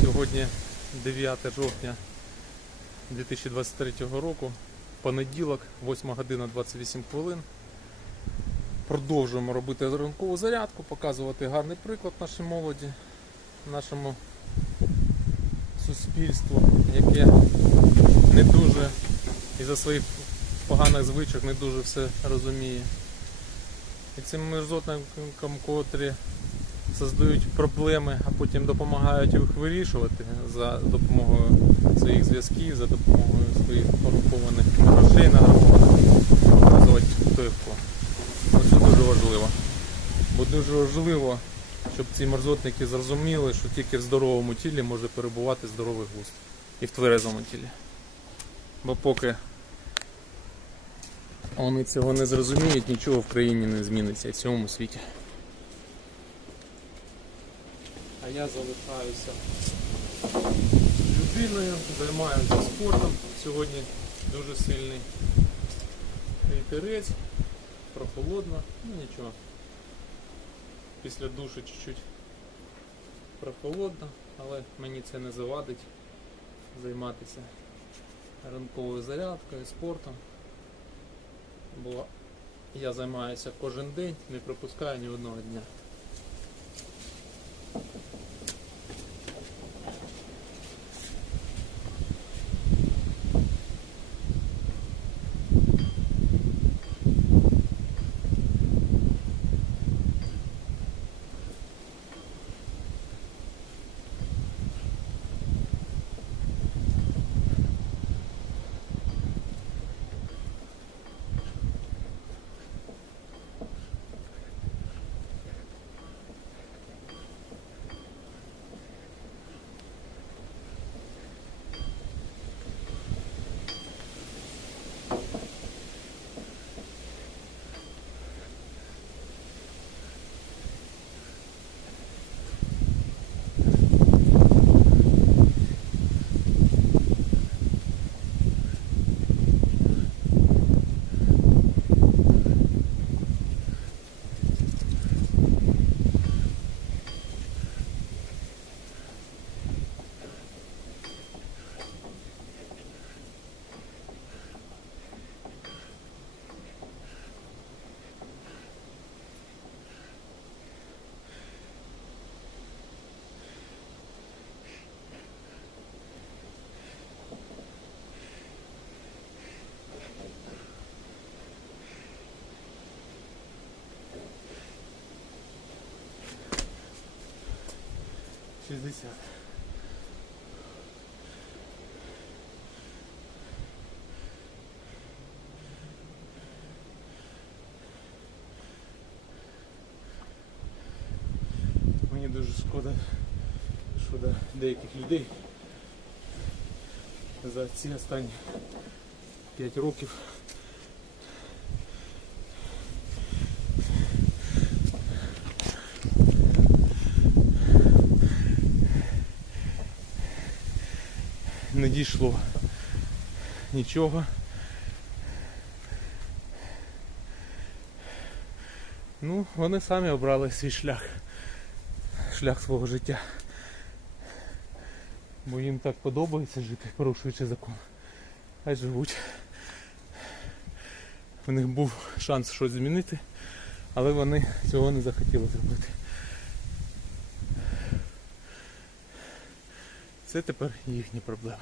Сьогодні 9 жовтня 2023 року, понеділок, 8 година 28 хвилин. Продовжуємо робити ранкову зарядку, показувати гарний приклад нашій молоді, нашому суспільству, яке не дуже із-за своїх поганих звичок не дуже все розуміє. І цим мерзотникам, котрі создають проблеми, а потім допомагають їх вирішувати за допомогою своїх зв'язків, за допомогою своїх корумпованих грошей награбованих, показувати хто і дуже важливо. Бо дуже важливо, щоб ці мерзотники зрозуміли, що тільки в здоровому тілі може перебувати здоровий глузд. І в тверезому тілі. Бо поки вони цього не зрозуміють, нічого в країні не зміниться і в цьому світі. А я залишаюся людиною, займаюся спортом. Сьогодні дуже сильний вітерець, прохолодно, ну нічого. Після душу чуть-чуть прохолодно, але мені це не завадить займатися ранковою зарядкою, спортом. Бо я займаюся кожен день, не пропускаю ні одного дня. Шістдесят. Мені дуже шкода, шкода деяких людей за ці останні 5 років. Не дійшло нічого. Ну, вони самі обрали свій шлях, шлях свого життя. Бо їм так подобається жити, порушуючи закон. Хай живуть. В них був шанс щось змінити, але вони цього не захотіли зробити. Це тепер їхні проблеми.